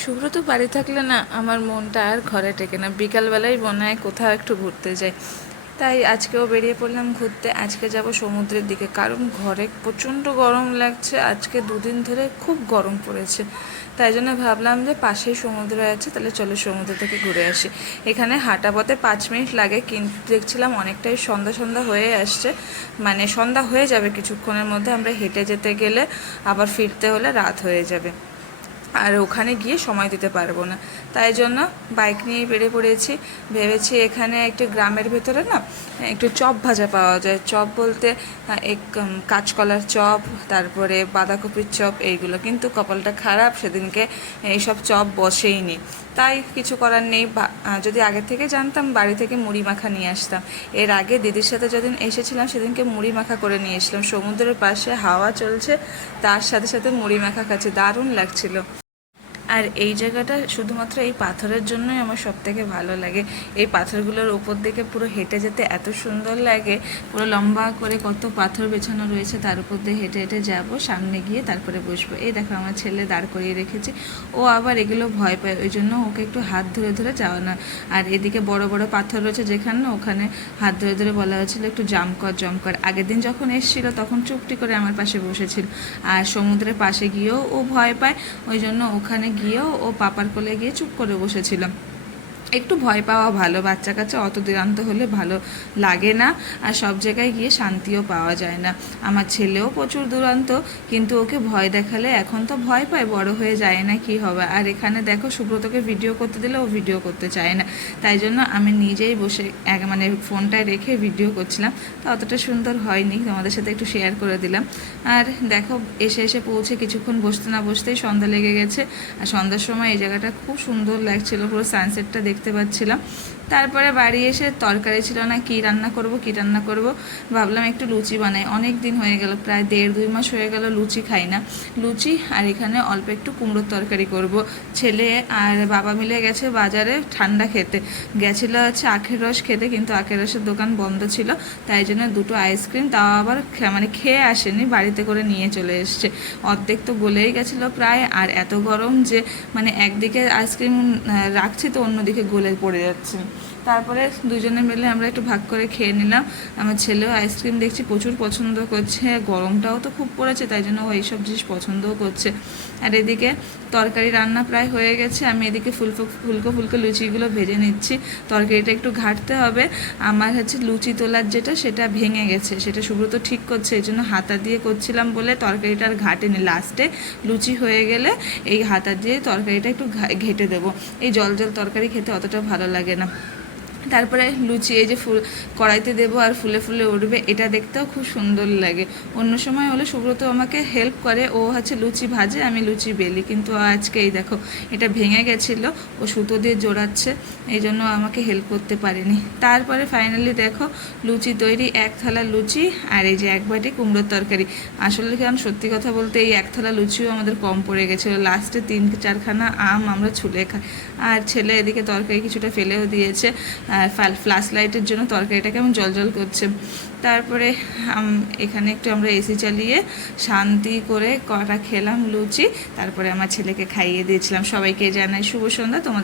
সুব্রত বাড়ি থাকলে না, আমার মনটা আর ঘরে টেকে না। বিকালবেলায় মনে হয় কোথাও একটু ঘুরতে যাই। তাই আজকেও বেরিয়ে পড়লাম ঘুরতে। আজকে যাব সমুদ্রের দিকে, কারণ ঘরে প্রচণ্ড গরম লাগছে। আজকে দুদিন ধরে খুব গরম পড়েছে। তাই জন্য ভাবলাম যে পাশেই সমুদ্র আছে, তাহলে চলো সমুদ্র থেকে ঘুরে আসি। এখানে হাঁটা পথে পাঁচ মিনিট লাগে, কিন্তু দেখছিলাম অনেকটাই সন্ধ্যা সন্ধ্যা হয়ে আসছে। মানে সন্ধ্যা হয়ে যাবে কিছুক্ষণের মধ্যে, আমরা হেঁটে যেতে গেলে আবার ফিরতে হলে রাত হয়ে যাবে। আর ওখানে গিয়ে সময় দিতে পারব না। তাই জন্য বাইক নিয়ে বেরিয়ে পড়েছি। ভেবেছি এখানে একটু গ্রামের ভেতরে না, একটু চপ ভাজা পাওয়া যায়। চপ বলতে এক কাঁচকলার চপ, তারপরে বাঁধাকপির চপ, এইগুলো। কিন্তু কপালটা খারাপ, সেদিনকে এইসব চপ বসেইনি। তাই কিছু করার নেই। যদি আগে থেকে জানতাম, বাড়ি থেকে মুড়ি মাখা নিয়ে আসতাম। এর আগে দিদির সাথে যেদিন এসেছিলাম, সেদিনকে মুড়ি মাখা করে নিয়ে এসলাম সমুদ্রের পাশে হাওয়া চলছে, তার সাথে সাথে মুড়ি মাখা খাচ্ছে। দারুণ লাগছিল। আর এই জায়গাটা শুধুমাত্র এই পাথরের জন্যই আমার সব থেকে ভালো লাগে। এই পাথরগুলোর উপর দিকে পুরো হেঁটে যেতে এত সুন্দর লাগে, পুরো লম্বা করে কত পাথর বেছানো রয়েছে তার উপর দিয়ে হেঁটে হেঁটে যাব, সামনে গিয়ে তারপরে বসবো। এই দেখো আমার ছেলে দাঁড় করিয়ে রেখেছে। ও আবার এগুলো ভয় পায়, ওই জন্য ওকে একটু হাত ধরে ধরে যাওয়া না আর এদিকে বড় বড় পাথর রয়েছে যেখানে, ওখানে হাত ধরে ধরে বলা হয়েছিল একটু জাম কর জম কর আগের দিন যখন এসেছিল তখন চুপটি করে আমার পাশে বসেছিল। আর সমুদ্রের পাশে গিয়েও ও ভয় পায়, ওই জন্য ওখানে গিয়েও ও পাপার কোলে গিয়ে চুপ করে বসেছিল। একটু ভয় পাওয়া ভালো বাচ্চা কাচ্চা অত দূরান্ত হলে ভালো লাগে না। আর সব জায়গায় গিয়ে শান্তিও পাওয়া যায় না। আমার ছেলেও প্রচুর দূরান্ত, কিন্তু ওকে ভয় দেখালে এখন তো ভয় পায়, বড় হয়ে যায় না কি হবে। আর এখানে দেখো, সুব্রতকে ভিডিও করতে দিলে ও ভিডিও করতে চায় না। তাই জন্য আমি নিজেই বসে এক মানে ফোনটায় রেখে ভিডিও করছিলাম। তো অতটা সুন্দর হয়নি, তোমাদের সাথে একটু শেয়ার করে দিলাম। আর দেখো, এসে এসে পৌঁছে কিছুক্ষণ বসতে না বসতেই সন্ধ্যা লেগে গেছে। আর সন্ধ্যার সময় এই জায়গাটা খুব সুন্দর লাগছিল, পুরো সানসেটটা দেখতে। পাচ্ছিলাম। তারপরে বাড়ি এসে তরকারি ছিল না, কি রান্না করব, কি রান্না করব, ভাবলাম একটু লুচি বানাই। অনেক দিন হয়ে গেল, প্রায় দেড় দুই মাস হয়ে গেল লুচি খাই না। লুচি আর এখানে অল্প একটু কুমড়োর তরকারি করব। ছেলে আর বাবা মিলে গেছে বাজারে ঠান্ডা খেতে। গেছিল হচ্ছে আখের রস খেতে, কিন্তু আখের রসের দোকান বন্ধ ছিল, তাই জন্য দুটো আইসক্রিম, তাও আবার মানে খেয়ে আসেনি, বাড়িতে করে নিয়ে চলে এসছে। অর্ধেক তো গলেই গেছিল প্রায়, আর এত গরম যে মানে একদিকে আইসক্রিম রাখছি তো অন্যদিকে গলে পড়ে যাচ্ছে। তারপরে দুজনে মিলে আমরা একটু ভাগ করে খেয়ে নিলাম। আমার ছেলেও আইসক্রিম দেখছি, প্রচুর পছন্দ করছে। গরমটাও তো খুব পড়েছে, তাই জন্য ওই সব জিনিস পছন্দও করছে। আর এদিকে তরকারি রান্না প্রায় হয়ে গেছে, আমি এদিকে ফুলকো ফুলকো ফুলকো লুচিগুলো ভেজে নিচ্ছি। তরকারিটা একটু ঘাটতে হবে। আমার হচ্ছে লুচি তোলার যেটা, সেটা ভেঙে গেছে, সেটা সুব্রত ঠিক করছে, এই জন্য হাতা দিয়ে করছিলাম বলে তরকারিটা আর ঘাটেনি। লাস্টে লুচি হয়ে গেলে এই হাতা দিয়ে তরকারিটা একটু ঘেটে দেবো। এই জল জল তরকারি খেতে অতটা ভালো লাগে না। তারপরে লুচি এই যে ফুল, কড়াইতে দেবো আর ফুলে ফুলে উঠবে, এটা দেখতেও খুব সুন্দর লাগে। অন্য সময় হলে সুব্রত আমাকে হেল্প করে, ও হচ্ছে লুচি ভাজে, আমি লুচি বেলি। কিন্তু আজকে এই দেখো, এটা ভেঙে গেছিল, ও সুতো দিয়ে জোড়াচ্ছে, এই জন্য আমাকে হেল্প করতে পারেনি। তারপরে ফাইনালি দেখো, লুচি তৈরি, এক থালা লুচি আর এই যে এক বাটি কুমড়োর তরকারি। আসলে কারণ সত্যি কথা বলতে এই এক থালা লুচিও আমাদের কম পড়ে গেছিল। লাস্টে তিন চারখানা আম আমরা ছুলে খাই। আর ছেলে এদিকে তরকারি কিছুটা ফেলেও দিয়েছে। ফ্লাশ লাইটের জন্য তরকারিটা কেমন জল জল করছে। তারপরে এখানে একটু আমরা এসি চালিয়ে শান্তি করে কটা খেলাম, লুচি। তারপরে আমার ছেলেকে খাইয়ে দিয়েছিলাম। সবাইকে জানাই শুভ সন্ধ্যা। তোমাদের